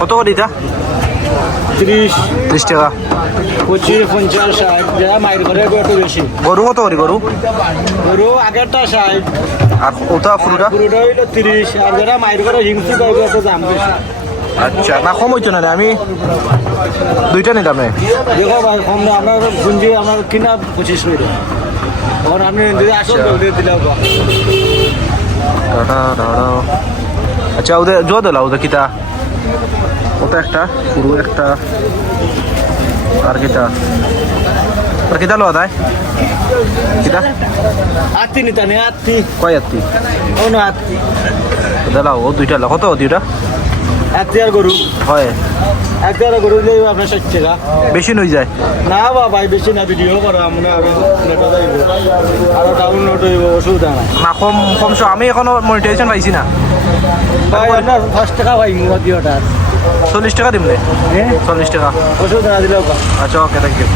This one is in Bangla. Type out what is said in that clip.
কত করে এটা? ত্রিশ। ত্রিশ টাকা। পঁচিশ পঞ্চাশ ষাট যা মাইর করে একটু বেশি। গরু কত করে গরু? গরু আগেরটা ষাট। আর ওটা ফুলটা পুরোটা হইল তিরিশ। আর যারা মাইর করে হিংসু করবে একটু দাম বেশি। আচ্ছা না কম হইতো না আমি দুইটা নিতাম দেখো ভাই কম দাম আমরা পুঁজি আমার কিনা পঁচিশ হইল। তখন আপনি যদি আসেন তো আচ্ছা ওদের জোয়া দিলা ওদের কিতা? ওটা একটা পুরো একটা। আর কিতা? আর কিতা লোয়া দেয় কিতা? আত্মি নিতা নেই আত্মি কয় আত্মি ও না আত্মি দিলাও ও দুইটা লা কত দুইটা? আর গরু। হয়। একটি আর গরু দিলে আপনার ষাট টাকা। বেশি নই যায়? না বা ভাই বেশি না ভিডিও করো আমরা আরও নেটা যাইব। আরও ডাউনলোড হইব অসুবিধা নাই। না কম কমশো আমি এখনও মনিটাইজেশন পাইছি না। ভাই আপনার পাঁচ টাকা ভাই মোবাইল দিওটা চল্লিশ টাকা দিম রে হ্যাঁ? চল্লিশ টাকা। অসুবিধা না দিলেও আচ্ছা ওকে থ্যাংক ইউ